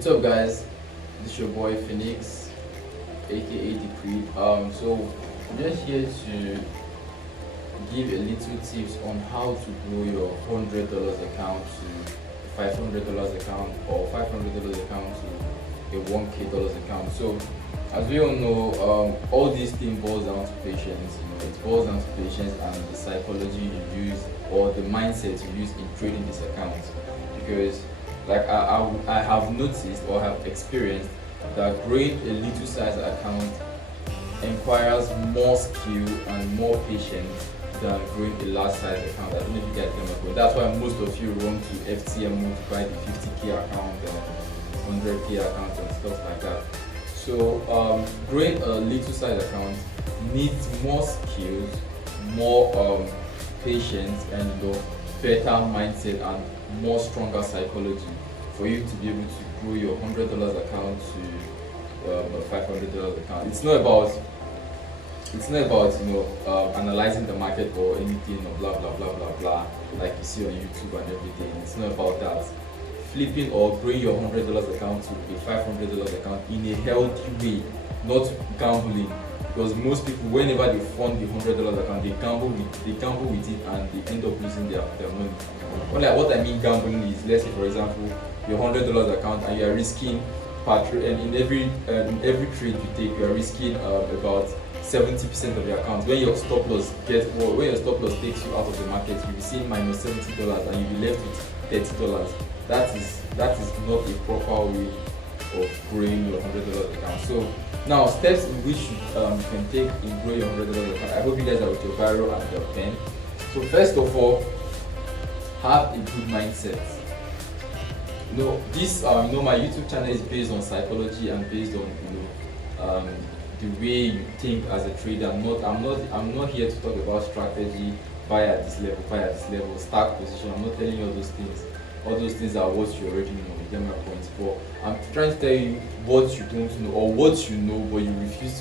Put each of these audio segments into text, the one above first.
What's up, guys? This is your boy Phoenix, aka the Creed. So I'm just here to give a little tips on how to grow your $100 account to $500 account or $500 account to a $1K account. So as we all know, all these things boils down to patience. It boils down to patience and the psychology you use or the mindset you use in trading this account. Because like I have noticed or have experienced that growing a little size account requires more skill and more patience than growing a large size account. I don't know if you guys get my point. That's why most of you run to FTM to buy the 50K account and 100K account and stuff like that. So growing a little size account needs more skills, more patience, and better mindset and more stronger psychology for you to be able to grow your $100 account to a $500 account. It's not about analyzing the market or anything or blah blah blah blah blah like you see on YouTube and everything. It's not about that. Flipping or growing your $100 account to a $500 account in a healthy way, not gambling. Because most people, whenever they fund the $100 account, they gamble with it and they end up losing their money. What I mean gambling is, let's say for example, your $100 account and you are risking and in every trade you take, you are risking about 70% of your account. When your stop loss takes you out of the market, you'll be seeing minus $70 and you'll be left with $30. That is not a proper way of growing your $100 account. So now, steps in which you can take in growing your $100 account. I hope you guys are with your biro and your pen. So first of all, have a good mindset. My YouTube channel is based on psychology and based on the way you think as a trader. I'm not here to talk about strategy, buy at this level, start position. I'm not telling you all those things. All those things are what you already know, you get my point. But I'm trying to tell you what you don't know or what you know but you refuse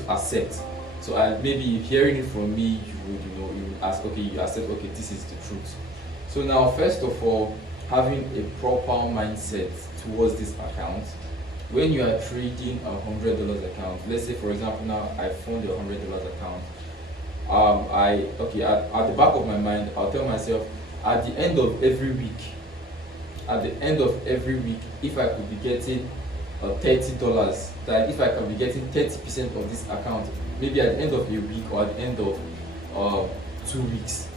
to accept. So maybe hearing it from me, you ask, okay, you accept, okay, this is the truth. So now, first of all, having a proper mindset towards this account. When you are trading a $100 account, let's say for example now I found a $100 account. At the back of my mind, I'll tell myself, at the end of every week, if I could be getting $30, that if I can be getting 30% of this account, maybe at the end of a week or at the end of 2 weeks,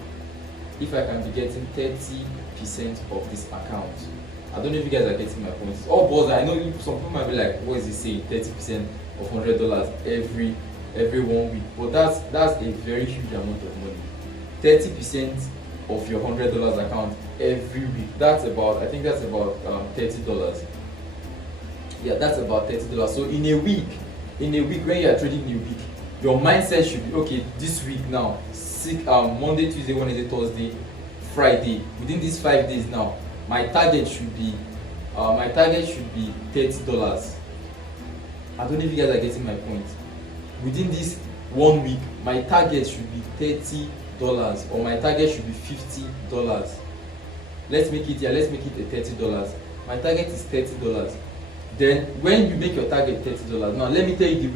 if I can be getting 30% of this account. I don't know if you guys are getting my point. It's all balls. I know some people might be like, what is he saying? 30% of $100 every 1 week. But that's a very huge amount of money. 30% of your $100 account every week. I think that's about $30. Yeah, that's about $30. So in a week when you are trading in a week, your mindset should be, okay, this week now, Monday, Tuesday, Wednesday, Thursday, Friday. Within these 5 days now, my target should be $30. I don't know if you guys are getting my point. Within this 1 week, my target should be $30 or my target should be $50. Let's make it a $30. My target is $30. Then when you make your target $30, now let me tell you the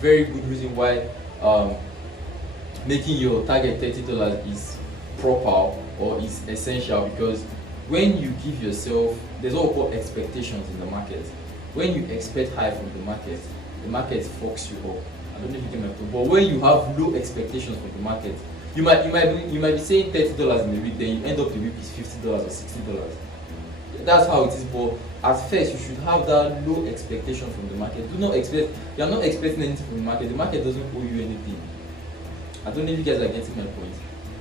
very good reason why making your target $30 is proper or is essential. Because when you give yourself, there's what we call expectations in the market. When you expect high from the market fucks you up. I don't know if you get my point. But when you have low expectations from the market, you might be saying $30 in a week, then you end up the week is $50 or $60. That's how it is. But at first, you should have that low expectation from the market. You are not expecting anything from the market. The market doesn't owe you anything. I don't know if you guys are getting my point.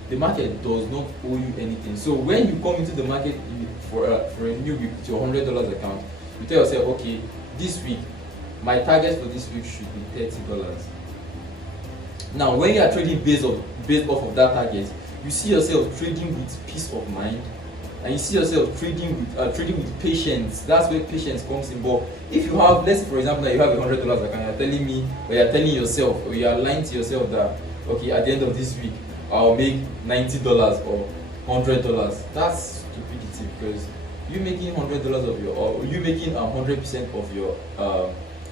The market does not owe you anything. So when you come into the market for a new week with your $100 account, you tell yourself, okay, this week my target for this week should be $30. Now, when you are trading based off of that target, you see yourself trading with peace of mind, and you see yourself trading with patience. That's where patience comes in. But if you have, let's say for example, you have a $100 account, you're telling me, or you're telling yourself, or you are lying to yourself that, okay, at the end of this week, I'll make $90 or $100. That's stupidity, because You making $100 of your, or you making 100% of your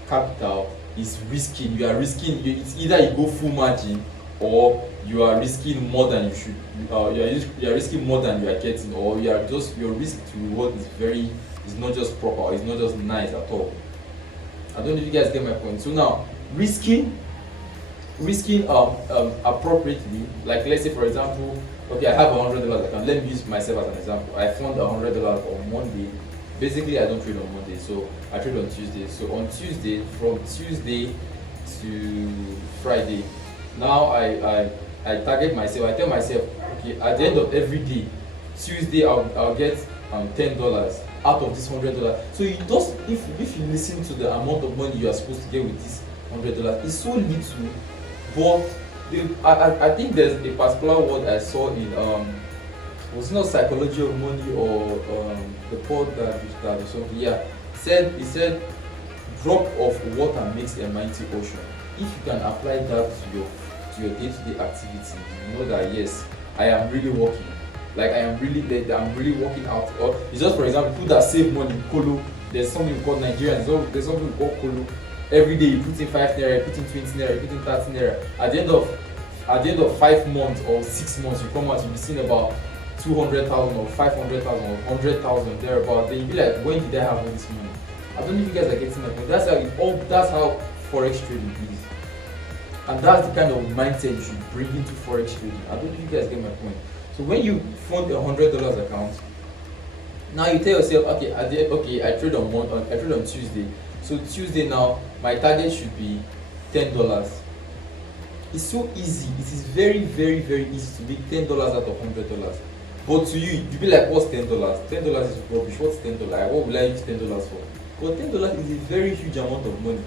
capital is risking. You are risking. It's either you go full margin, or you are risking more than you should. You are risking more than you are getting, or you are just, your risk to reward is not just proper. It's not just nice at all. I don't know if you guys get my point. So now, risking appropriately, like let's say for example, okay, I have $100 account. Let me use myself as an example. I fund $100 on Monday. Basically, I don't trade on Monday, so I trade on Tuesday. So on Tuesday, from Tuesday to Friday, now I target myself. I tell myself, okay, at the end of every day, Tuesday I'll get $10 out of this $100. So you just, if you listen to the amount of money you are supposed to get with this $100, it's so little. But I think there's a particular word I saw in was it not psychology of money, or the podcast that or something. Yeah, it said drop of water makes a mighty ocean. If you can apply that to your day-to-day activity, you know that yes, I am really working. Like I'm really working out. Or it's just, for example, people that save money, Kolo. There's something called Nigerians. There's something called Kolo. Every day you put in 5 naira, you put in 20 naira, you put in 30 naira. At the end of 5 months or 6 months, you come out, you'll be seeing about 200,000 or 500,000 or 100,000 thereabout. Then you'll be like, when did I have all this money? I don't know if you guys are getting my point. That's how Forex trading is. And that's the kind of mindset you should bring into Forex trading. I don't know if you guys get my point. So when you fund a $100 account, now you tell yourself, okay, I trade on Tuesday. So Tuesday now, my target should be $10. It's so easy. It is very, very, very easy to make $10 out of $100. But to you, you'll be like, what's $10? $10 is rubbish. What's $10? What will I use $10 for? But $10 is a very huge amount of money.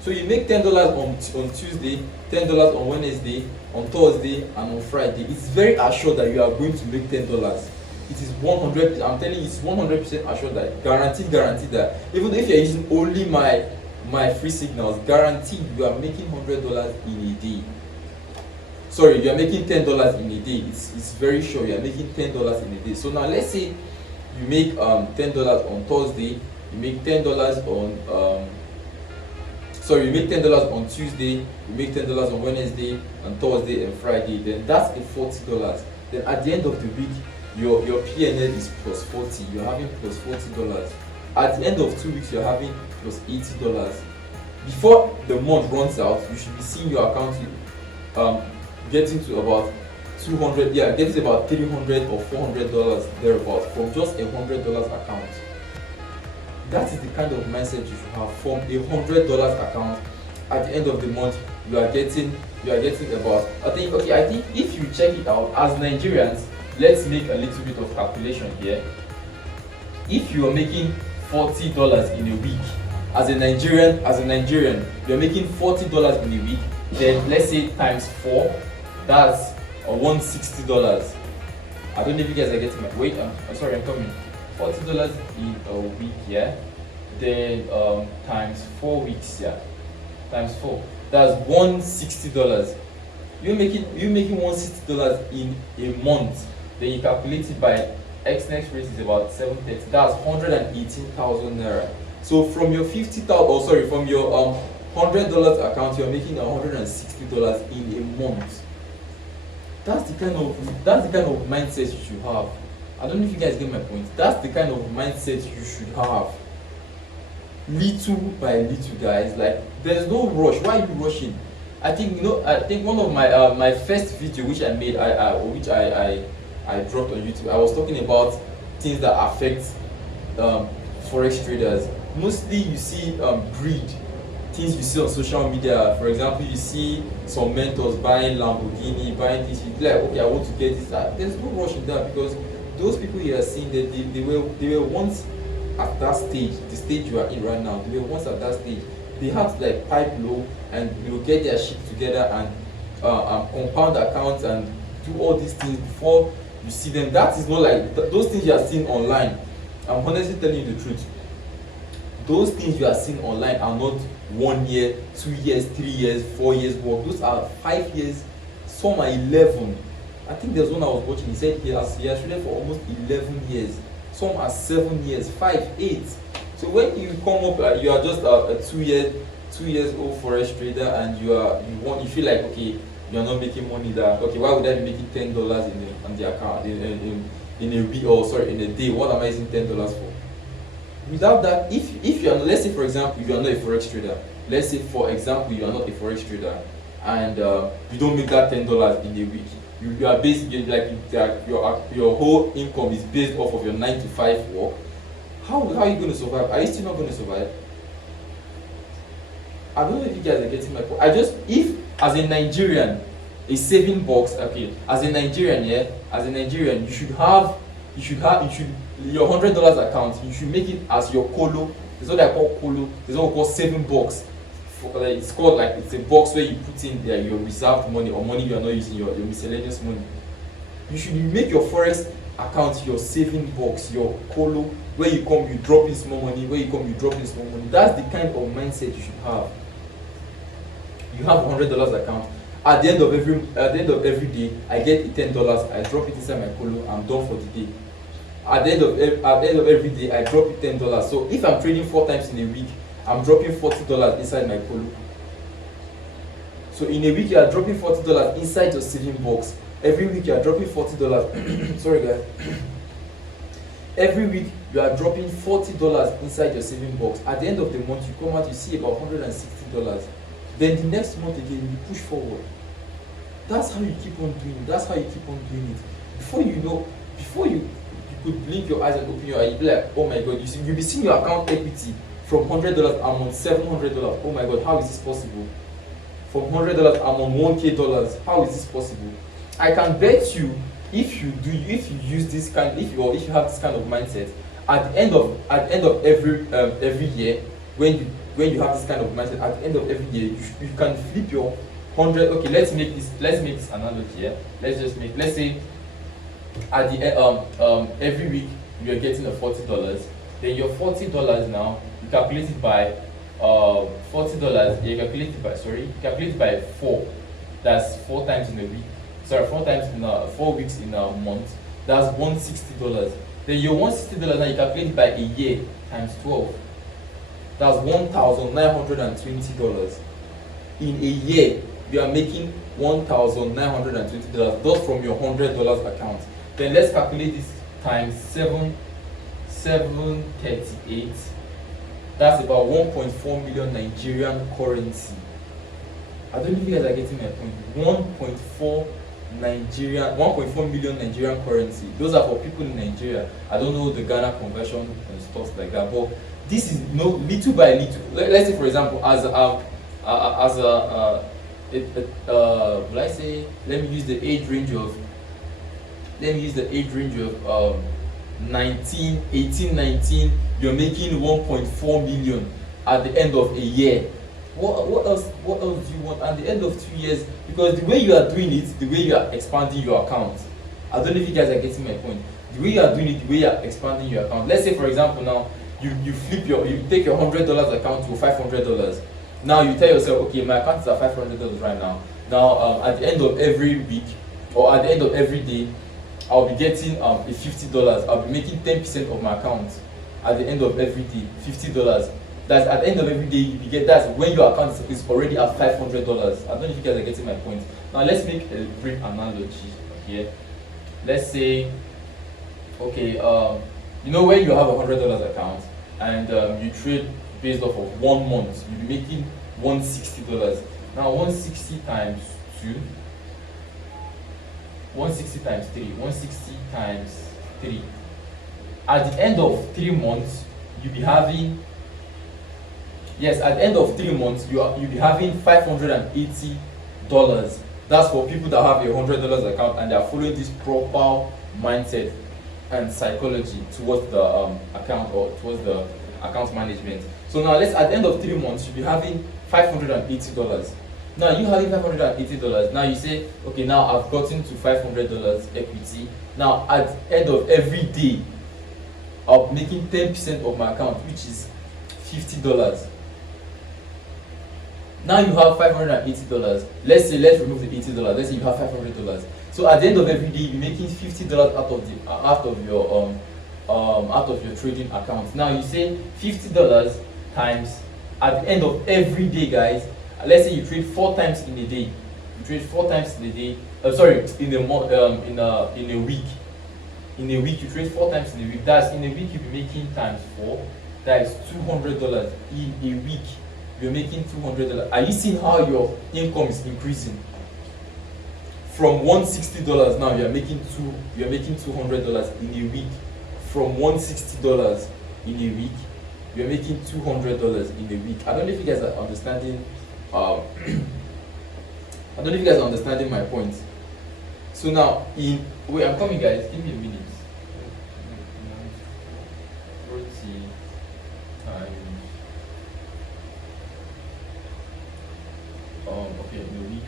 So you make $10 on Tuesday, $10 on Wednesday, on Thursday, and on Friday. It's very assured that you are going to make $10. It is 100%. I'm telling you, it's 100% assured that, guaranteed that even if you're using only my free signals, guaranteed you are making $100 in a day. Sorry, you are making $10 in a day. It's very sure you are making $10 in a day. So now let's say you make $10 on Thursday, you make $10 on you make $10 on Tuesday, you make $10 on Wednesday, and Thursday and Friday. Then that's a $40. Then at the end of the week, your PNL is plus 40. You're having plus $40. At the end of 2 weeks, you're having plus $80. Before the month runs out, you should be seeing your account getting to about 200. Yeah, getting about $300 or $400 thereabouts from just a $100 account. That is the kind of mindset you should have. From a $100 account, at the end of the month, you are getting about, I think if you check it out, as Nigerians, let's make a little bit of calculation here. If you are making $40 in a week, as a Nigerian, you're making $40 in a week, then let's say times 4, that's $160. I don't know if you guys are getting my, wait, I'm sorry, I'm coming. $40 in a week, yeah. Then times 4 weeks, yeah. Times 4, that's $160. You're making $160 in a month. Then you calculate it by X next rate is about 730. That's 118,000 naira. So from your from your $100 account, you're making $160 in a month. That's the kind of mindset you should have. I don't know if you guys get my point. That's the kind of mindset you should have. Little by little, guys. Like, there's no rush. Why are you rushing? I think one of my first video which I made, which I dropped on YouTube, I was talking about things that affect Forex traders. Mostly you see greed, things you see on social media. For example, you see some mentors buying Lamborghini, buying this. You be like, okay, I want to get this. There's no rush in that, because those people you are seeing, they were once at that stage, the stage you are in right now. They were once at that stage. They had to like pipe low and get their shit together and compound accounts and do all these things before you see them. That is not like those things you are seeing online. I'm honestly telling you the truth. Those things you are seeing online are not 1 year, 2 years, 3 years, 4 years work. Those are 5 years, some are 11. I think there's one I was watching. He said he has traded for almost 11 years. some are 7 years, 5, 8. So when you come up, you are just a 2 years old forex trader, and you feel like, okay, you are not making money. That, okay, why would I be making $10 on the account in a week, or sorry, in a day? What am I using $10 for? Without that, if you are, let's say for example, you are not a forex trader. Let's say for example, you are not a forex trader, and you don't make that $10 in a week. You are basically like your whole income is based off of your 9 to 5 work. How are you going to survive? Are you still not going to survive? I don't know if you guys are getting my point. If as a Nigerian, a saving box, okay, as a Nigerian, you should your $100 account, you should make it as your colo. There's what I call colo. There's what we call saving box. It's called, like, it's a box where you put in there your reserved money, or money you are not using, your miscellaneous money. You should make your forex account your saving box, your colo, where you come, you drop in small money, where you come, you drop in small money. That's the kind of mindset you should have. You have $100 account. At the end of every day, I get $10. I drop it inside my colo. I'm done for the day. At the end of every day, I drop it $10. So if I'm trading 4 times in a week, I'm dropping $40 inside my colo. So in a week, you are dropping $40 inside your saving box. Every week, you are dropping $40. Sorry, guys. Every week, you are dropping $40 inside your saving box. At the end of the month, you come out, you see about $160. Then the next month again, you push forward. That's how you keep on doing it. That's how you keep on doing it. Before you could blink your eyes and open your eyes, you'd be like, oh my God, you'll be seeing your account equity from $100 a month, $700. Oh my God, how is this possible? From $100 I'm on $1K. How is this possible? I can bet you, if you have this kind of mindset, at the end of every year, when you have this kind of mindset, at the end of every year, you can flip your 100. Okay, let's make this analogy here. Let's say at the end every week you are getting a $40. Then your $40 now, you calculate it by $40. You calculate it by 4. That's 4 times in a week. Sorry, 4 times in 4 weeks in a month. That's $160. Then your $160 now, you calculate it by a year times 12. That's $1,920. In a year, you are making $1,920 just from your $100 account. Then let's calculate this times 738. That's about 1.4 million Nigerian currency. I don't know if you guys are getting my point. 1.4 million Nigerian currency. Those are for people in Nigeria. I don't know the Ghana conversion and stuff like that, but this is little by little. Let's say, for example, let me use the age range of 19, you're making 1.4 million at the end of a year. What else do you want at the end of 2 years? Because the way you are doing it, the way you are expanding your account, I don't know if you guys are getting my point. The way you are doing it, the way you are expanding your account. Let's say, for example, now you take your $100 account to $500. Now you tell yourself, okay, my account is at $500 right now. Now at the end of every week, or at the end of every day, I'll be getting a $50. I'll be making 10% of my account at the end of every day, $50. That's at the end of every day you get. That's when your account is already at $500. I don't know if you guys are getting my point. Now let's make a brief analogy here. Let's say, okay, when you have a $100 account and you trade based off of 1 month, you'll be making $160. Now 160 times 2. 160 times 3. 160 times 3. At the end of 3 months, you'll be having. Yes, at the end of 3 months, you'll be having $580. That's for people that have a $100 account and they are following this proper mindset and psychology towards the account, or towards the account management. So now at the end of 3 months, you'll be having $580. Now you having $580. Now you say, okay, now I've gotten to $500 equity. Now at the end of every day, I'll be making 10% of my account, which is $50. Now you have $580. Let's remove the $80. Let's say you have $500. So at the end of every day, you're making $50 out of your out of your trading account. Now you say $50 times at the end of every day, guys. Let's say you trade 4 times in a day. You trade 4 times in a day. Sorry, in a month, in a week. In a week, you trade 4 times in a week. That's in a week you'll be making times 4. That is $200 in a week. You're making $200. Are you seeing how your income is increasing? From $160 now, you're making $200 in a week. From $160 in a week, you're making $200 in a week. I don't know if you guys are understanding. I don't know if you guys are understanding my point. So now, wait, I'm coming, guys. Give me a minute. 40 times. Okay, in a week.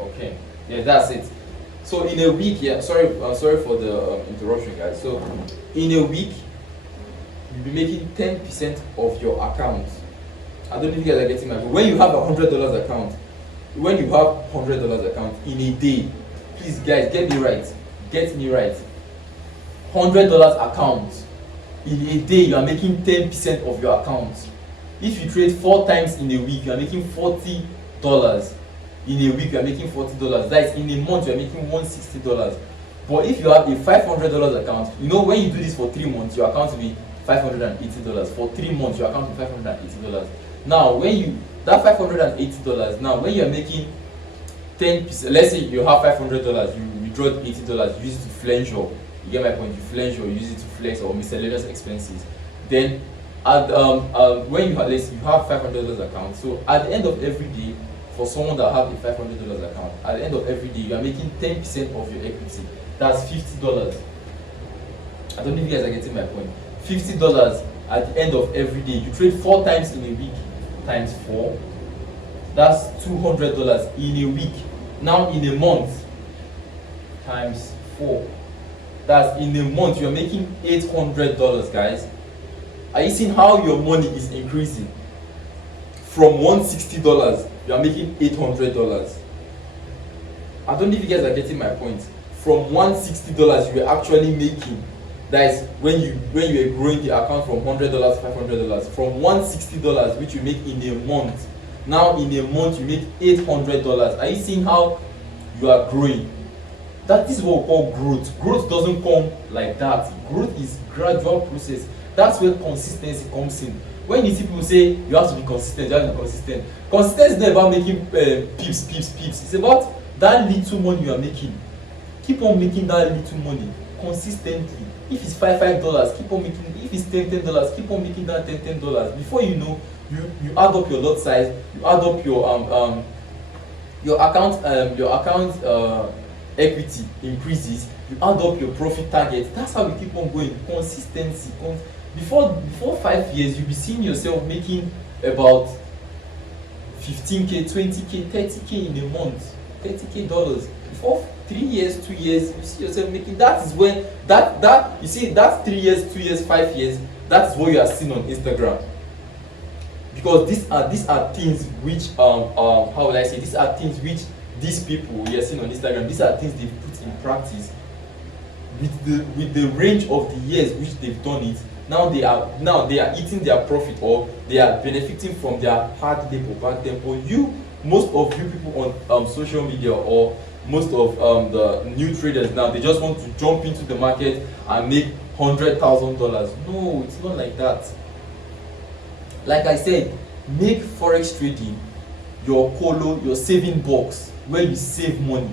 Okay, yeah, that's it. So in a week, yeah, sorry for the interruption, guys. So in a week, you'll be making 10% of your account. I don't know if you guys are getting my point. When you have $100 account, in a day, please guys, get me right. $100 account in a day, you are making 10% of your account. If you trade 4 times in a week, you are making $40. In a week, you are making $40. That is, in a month, you are making $160. But if you have a $500 account, you know, when you do this for 3 months, your account will be $580. For 3 months, your account will be $580. Now, when that $580, now when you are making 10%, let's say you have $500, you withdraw $80, you use it to flange your, you get my point, you flange or use it to flex or miscellaneous expenses. Then, when you have $500 account, so at the end of every day, for someone that have a $500 account, at the end of every day, you are making 10% of your equity. That's $50. I don't know if you guys are getting my point. $50 at the end of every day. You trade 4 times in a week, times 4. That's $200 in a week. Now in a month, times 4. That's in a month, you're making $800, guys. Are you seeing how your money is increasing? From $160, you are making $800. I don't know if you guys are getting my point. From $160 you are actually making, that is when you are growing the account from $100 to $500. From $160 which you make in a month, now in a month you make $800. Are you seeing how you are growing? That is what we call growth. Growth doesn't come like that. Growth is gradual process. That's where consistency comes in. When you see people say you have to be consistent, consistency is not about making pips. It's about that little money you are making. Keep on making that little money consistently. If it's $5, keep on making. If it's $10, keep on making that $10. Before you know, you add up your lot size, you add up your account equity increases, you add up your profit target. That's how we keep on going. Consistency. Before 5 years, you'll be seeing yourself making about 15K, 20K, 30K in a month, $30K. Before 3 years, 2 years, you see yourself making. That is when that you see that's 3 years, 2 years, 5 years. That is what you are seeing on Instagram. Because these are things which how will I say? These are things which these people you are seeing on Instagram. These are things they put in practice with the range of the years which they've done it. Now they are eating their profit, or they are benefiting from their hard labor back then. But most of you people on social media, or most of the new traders now, they just want to jump into the market and make $100,000. No, it's not like that. Like I said, make forex trading your your saving box where you save money.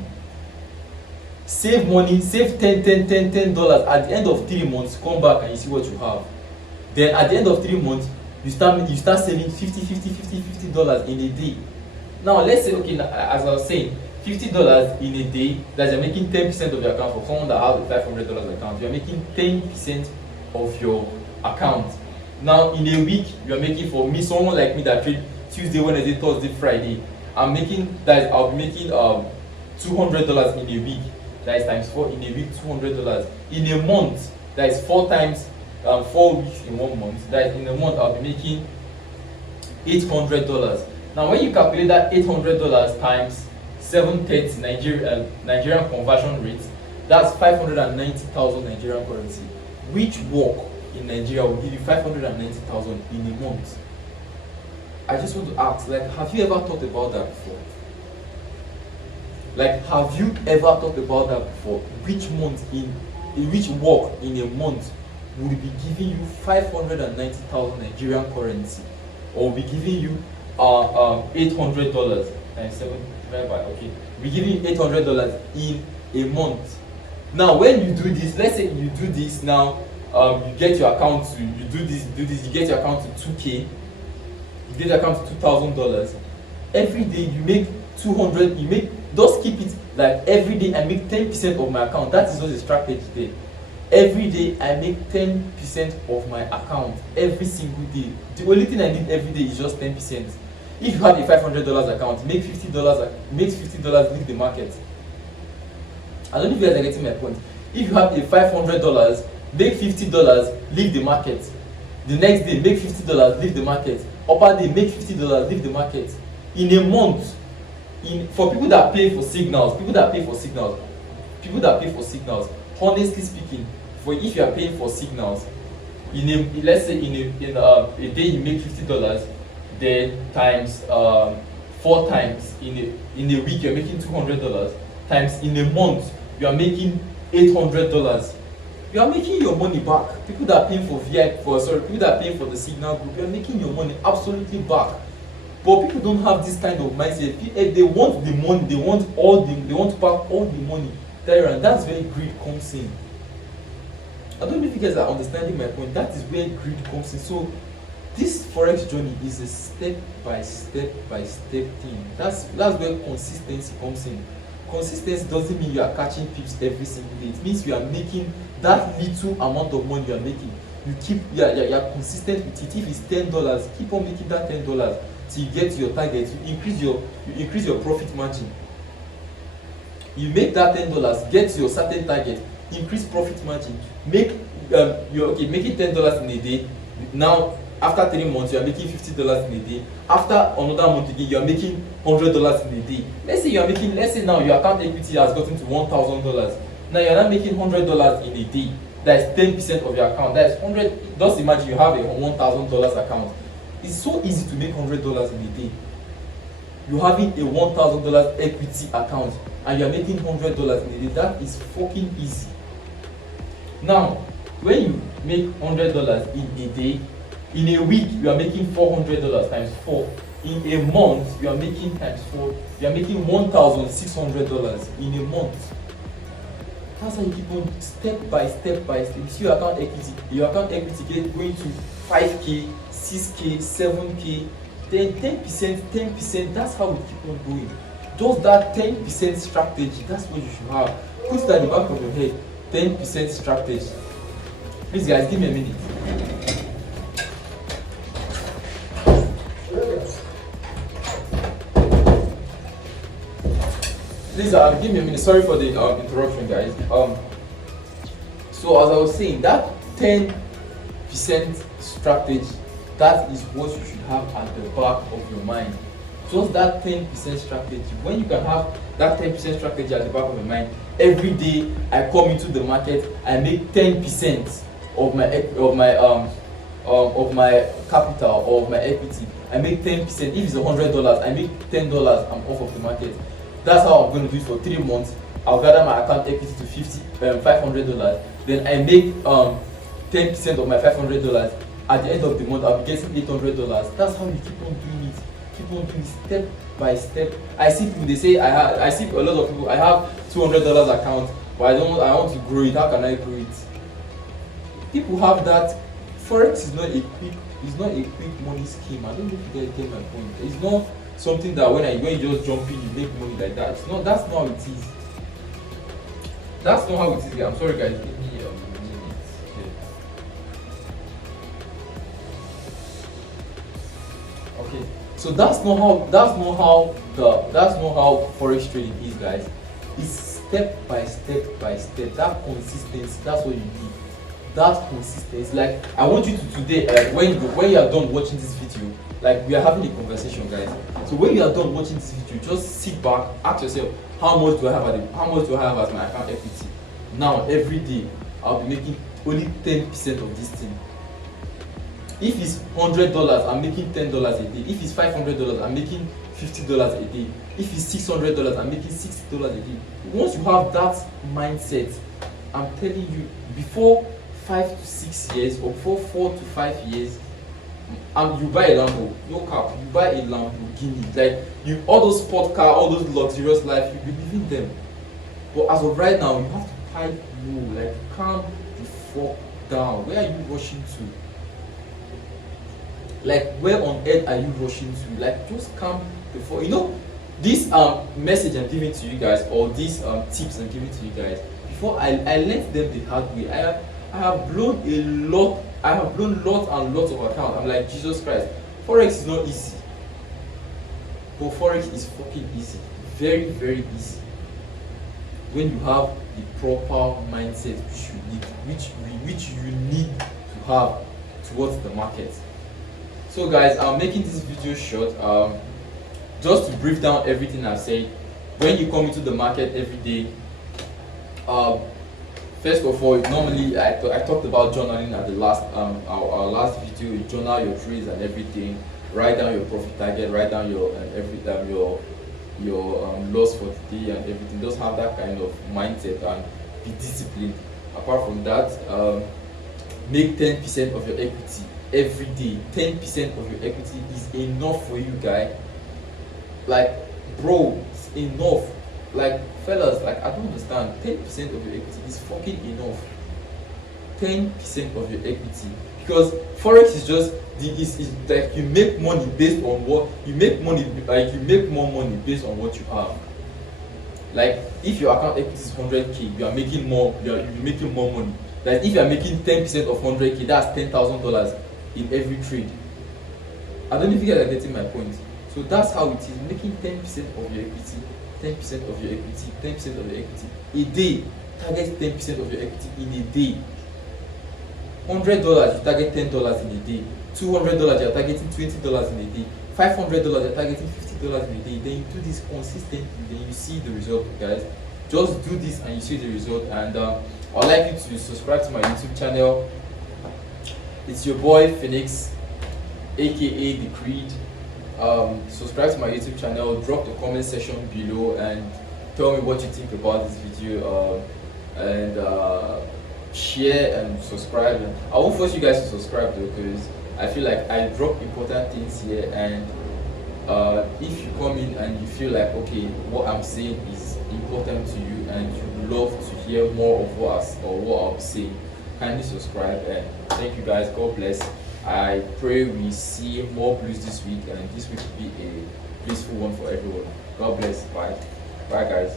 Save money, save $10. At the end of 3 months, come back and you see what you have. Then at the end of 3 months, you start saving $50 in a day. Now let's say, okay, as I was saying, $50 in a day, that you're making 10% of your account. For someone that has a $500 account, you're making 10% of your account. Now in a week, you're making, for me, someone like me that trade Tuesday, Wednesday, Thursday, Friday, I'll be making $200 in a week. That is times 4 in a week, $200. In a month, that is 4 times 4 weeks in 1 month. That is, in a month, I'll be making $800. Now when you calculate that $800 times 730 Nigerian conversion rate, that's 590,000 Nigerian currency. Which work in Nigeria will give you 590,000 in a month? I just want to ask, like, have you ever thought about that before? Like, have you ever thought about that before? Which work in a month would be giving you 590,000 Nigerian currency, or will be giving you $800 times 7 divided by, okay, we're giving you $800 in a month. Now when you do this, let's say you do this now, you get your account to, you do this, you get your account to 2K, you get your account to $2,000. Every day you make 200, you make, just keep it like every day I make 10% of my account. That is not a strategy there. Every day I make 10% of my account every single day. The only thing I need every day is just 10%. If you have a $500 account, make $50, leave the market. I don't know if you guys are getting my point. If you have a $500, make $50, leave the market. The next day, make $50, leave the market. Upper day, make $50, leave the market. In a month, for people that pay for signals, honestly speaking, if you are paying for signals, let's say in a day you make $50, then times 4 times in a week you're making $200, times in a month you are making $800. You are making your money back. People that are paying for people that are paying for the signal group, you are making your money absolutely back. But people don't have this kind of mindset. If they want the money, they want back all the money there, and that's where greed comes in. I don't know if you guys are understanding my point. That is where greed comes in. So this forex journey is a step by step thing. That's where consistency comes in. Consistency doesn't mean you are catching pips every single day. It means you are making that little amount of money you are making. You are consistent with it. If it's $10, keep on making that $10 till you get to your target. You increase your profit margin. You make that $10, get to your certain target, increase profit margin. Make it $10 in a day. Now after 3 months you are making $50 in a day. After another month again you are making $100 in a day. Let's say now your account equity has gotten to $1,000. Now you are not making $100 in a day. That is 10% of your account. That is 100. Just imagine you have a $1,000 account. It's so easy to make $100 in a day. You're having a $1,000 equity account and you're making $100 in a day. That is fucking easy. Now, when you make $100 in a day, in a week you are making $400 times 4. In a month you are making times 4. You are making $1,600 in a month. That's how you keep on step by step. You see your account equity get going to 5K, 6K, 7K, then 10%. That's how we keep on going. Just that 10% strategy, that's what you should have. Put that in the back of your head. 10% strategy. Please guys, give me a minute. Please give me a minute. Sorry for the interruption, guys. So as I was saying, that 10% strategy, that is what you should have at the back of your mind. Just that 10% strategy. When you can have that 10% strategy at the back of your mind, every day I come into the market, I make 10% of my capital or of my equity. I make 10%. If it's $100, I make $10. I'm off of the market. That's how I'm going to do it for 3 months. I'll gather my account equity to $500. Then I make 10% of my $500. At the end of the month, I'll be getting $800. That's how you keep on doing it. Keep on doing it step by step. I see people, they say I see a lot of people. I have $200 account, but I want to grow it. How can I grow it? People have that. Forex is not a quick money scheme. I don't know if you guys get my point. It's not something that when you just jump in, you make money like that. That's not how it is. That's not how it is. I'm sorry guys, give me a minute. Okay. So that's not how forex trading is, guys. It's step by step. That consistency, that's what you need. That consistency. Like I want you to today, when you are done watching this video, like we are having a conversation, guys. So when you are done watching this video, just sit back, ask yourself, how much do I have as my account equity? Now every day I'll be making only 10% of this thing. If it's $100, I'm making $10 a day. If it's $500, I'm making $50 a day. If it's $600, I'm making $60 a day. Once you have that mindset, I'm telling you, before 5 to 6 years or before 4 to 5 years, you buy a Lambo, no cap, you buy a Lamborghini, like you, all those sport car, all those luxurious life, you be living them. But as of right now, you have to type low, like calm the fuck down. Where are you rushing to? Like, where on earth are you rushing to? Like, just calm the fuck. You know, this message I'm giving to you guys, or these tips I'm giving to you guys, before I learned them the hard way. I have blown a lot. I have blown lots and lots of accounts. I'm like, Jesus Christ, Forex is not easy. But Forex is fucking easy. Very, very easy. When you have the proper mindset which you need to have towards the market. So guys, I'm making this video short. Just to brief down everything I've said. When you come into the market every day, first of all, normally I talked about journaling at the last our last video. You journal your trades and everything. Write down your profit target. Write down your loss for the day and everything. Just have that kind of mindset and be disciplined. Apart from that, make 10% of your equity every day. 10% of your equity is enough for you, guy. Like, bro, it's enough. Like, fellas, like, I don't understand. 10% of your equity is fucking enough. 10% of your equity, because Forex is just is like you make money based on what you make money, like you make more money based on what you have. Like, if your account equity is 100k, you are making more. You're making more money. Like, if you are making 10% of 100k, that's $10,000 in every trade. I don't know if you guys are getting my point. So that's how it is. Making 10% of your equity, 10% of your equity, 10% of your equity a day. Target 10% of your equity in a day. $100, you target $10 in a day. $200, you're targeting $20 in a day. $500, you're targeting $50 in a day. Then you do this consistently, then you see the result, guys. Just do this and you see the result. And I'd like you to subscribe to my YouTube channel. It's your boy Phoenix, aka The Creed. Subscribe to my YouTube channel. Drop the comment section below and tell me what you think about this video. Share and subscribe. I won't force you guys to subscribe though, because I feel like I drop important things here, and if you come in and you feel like, okay, what I'm saying is important to you and you love to hear more of what I'm saying, kindly subscribe. And thank you guys. God bless. I pray we see more blues this week, and this week will be a blissful one for everyone. God bless. Bye guys.